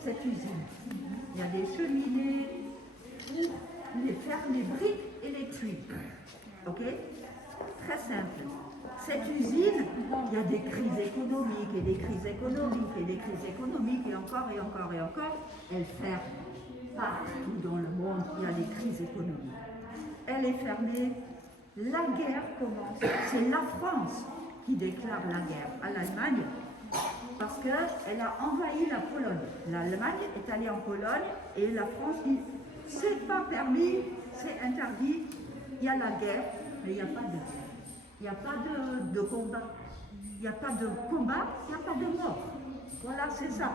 cette usine. Il y a des cheminées pour les faire les briques et les tuiles. Ok? Très simple. Cette usine, il y a des crises économiques et des crises économiques et des crises économiques et encore et encore et encore. Elle ferme. Partout dans le monde, il y a des crises économiques. Elle est fermée. La guerre commence. C'est la France qui déclare la guerre à l'Allemagne parce qu'elle a envahi la Pologne. L'Allemagne est allée en Pologne et la France dit c'est pas permis, c'est interdit, il y a la guerre, mais il n'y a pas de guerre. Il n'y a pas de combat. Il n'y a pas de combat, il n'y a pas de mort. Voilà, c'est ça.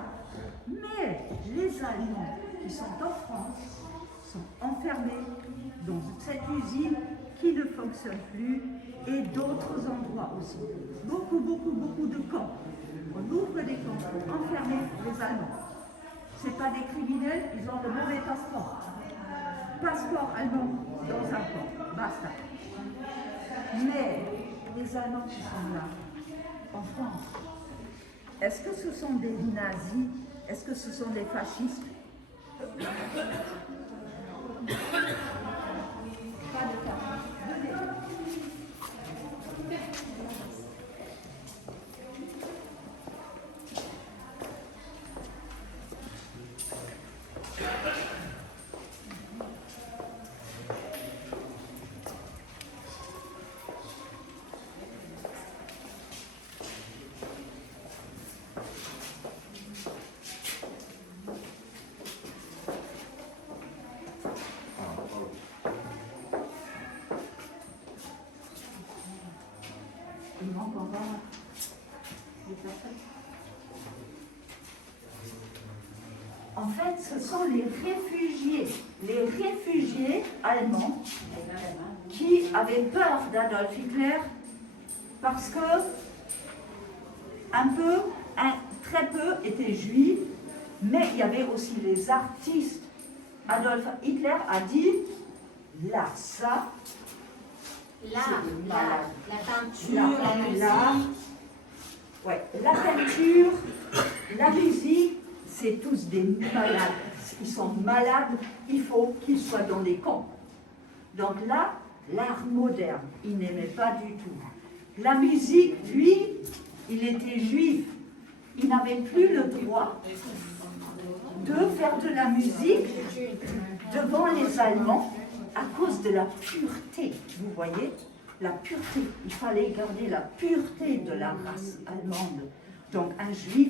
Mais les Allemands qui sont en France sont enfermés dans cette usine qui ne fonctionne plus et d'autres endroits aussi. Beaucoup de camps. On ouvre des camps pour enfermer les Allemands. Ce n'est pas des criminels, ils ont le mauvais passeport. Passeport allemand dans un camp, basta. Mais les Allemands qui sont là, en France, est-ce que ce sont des nazis? Est-ce que ce sont des fascistes? Pas de cas. En fait, ce sont les réfugiés allemands qui avaient peur d'Adolf Hitler parce que très peu étaient juifs, mais il y avait aussi les artistes. Adolf Hitler a dit, là, ça, la peinture, la musique. Ouais, la peinture, la musique, c'est tous des malades. Ils sont malades, il faut qu'ils soient dans les camps. Donc là, l'art moderne, il n'aimait pas du tout. La musique, lui, il était juif. Il n'avait plus le droit de faire de la musique devant les Allemands à cause de la pureté. Vous voyez, la pureté. Il fallait garder la pureté de la race allemande. Donc un juif,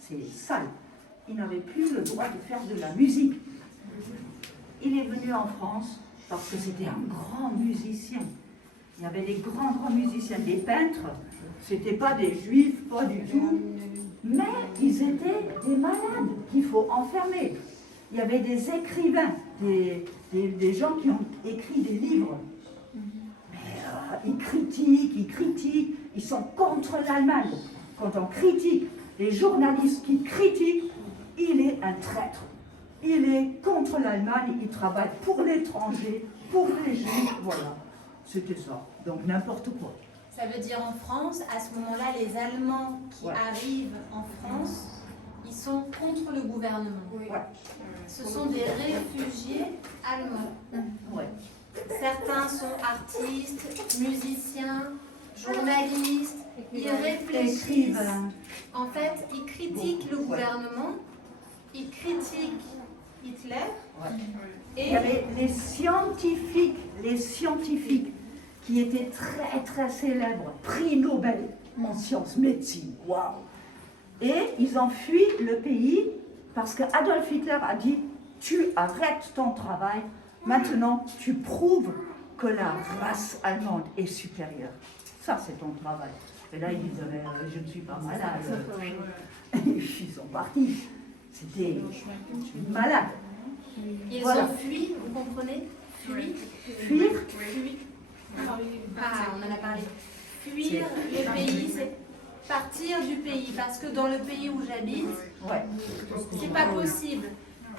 c'est sale. Il n'avait plus le droit de faire de la musique. Il est venu en France parce que c'était un grand musicien. Il y avait des grands musiciens, des peintres. Ce n'étaient pas des juifs, pas du tout. Mais ils étaient des malades qu'il faut enfermer. Il y avait des écrivains, des gens qui ont écrit des livres. Mais ils critiquent, ils sont contre l'Allemagne. Quand on critique les journalistes qui critiquent, il est un traître. Il est contre l'Allemagne, il travaille pour l'étranger, pour les Juifs, voilà. C'était ça. Donc n'importe quoi. Ça veut dire en France, à ce moment-là, les Allemands qui arrivent en France, ils sont contre le gouvernement. Ouais. Ce sont des réfugiés allemands. Ouais. Certains sont artistes, musiciens, journalistes, ils réfléchissent. En fait, ils critiquent le gouvernement, ils critiquent Hitler. Et il y avait les scientifiques qui étaient très célèbres, prix Nobel en sciences, médecine, waouh. Et ils ont fui le pays parce que Adolf Hitler a dit tu arrêtes ton travail, maintenant tu prouves que la race allemande est supérieure. Ça c'est ton travail. Et là ils disaient je ne suis pas malade. Ils sont partis. C'était malade. Ils ont fui, vous comprenez? Fuir. On en a parlé. Fuir le pays, c'est partir du pays. Parce que dans le pays où j'habite, c'est pas possible.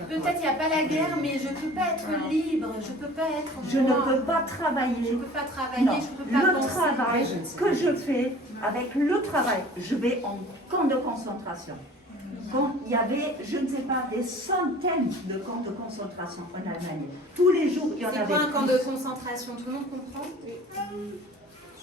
Peut-être il n'y a pas la guerre, mais je ne peux pas être libre, je ne peux pas être moi. Je ne peux pas travailler. Je ne peux pas travailler, non. je ne peux pas le penser. travail que je fais, avec le travail, je vais en camp de concentration. Quand il y avait, je ne sais pas, des centaines de camps de concentration en Allemagne. Tous les jours, il y en avait. C'est quoi un camp de concentration? Tout le monde comprend?